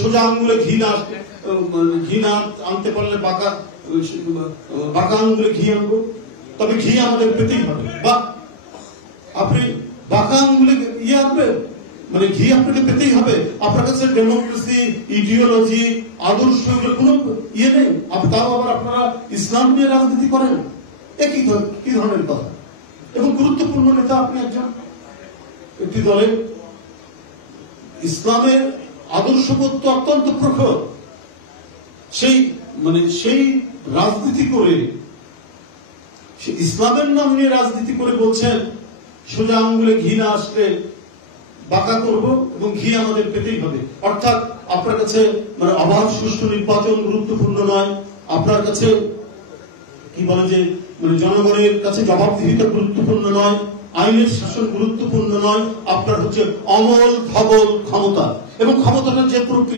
সোজা আঙ্গুলে ঘি না আনতে পারলে বাঁকা আঙ্গুলে ঘি আনবো, তবে ঘি আমাদের পেতেই হবে। বা আপনি বাঁকা আঙ্গুলে আনবেন, মানে ঘি আপনাকে পেতেই হবে। আপনার কাছে ডেমোক্রেসি, ইডিওলজি, আদর্শ কোনো নেই, তাও আবার আপনারা ইসলাম নিয়ে রাজনীতি করেন, কি ধরনের কথা। এবং গুরুত্বপূর্ণ নেতা আপনি একটি দলের ইসলামের আদর্শবোধ তো অত্যন্ত প্রখর, সেই রাজনীতি করে, ইসলামের নাম নিয়ে রাজনীতি করে বলছেন সোজা আঙ্গুলে ঘি না আসলে বাঁকা করব এবং ঘি আমাদের পেতেই হবে। অর্থাৎ আপনার কাছে অবাধ সুষ্ঠু নির্বাচন গুরুত্বপূর্ণ নয়, আপনার কাছে কি বলে যে জনগণের কাছে জবাবদিহিতা গুরুত্বপূর্ণ নয়, আইনের শাসন গুরুত্বপূর্ণ নয়, আপনার হচ্ছে অমল ধবল ক্ষমতা, এবং ক্ষমতাটা যে প্রক্রিয়া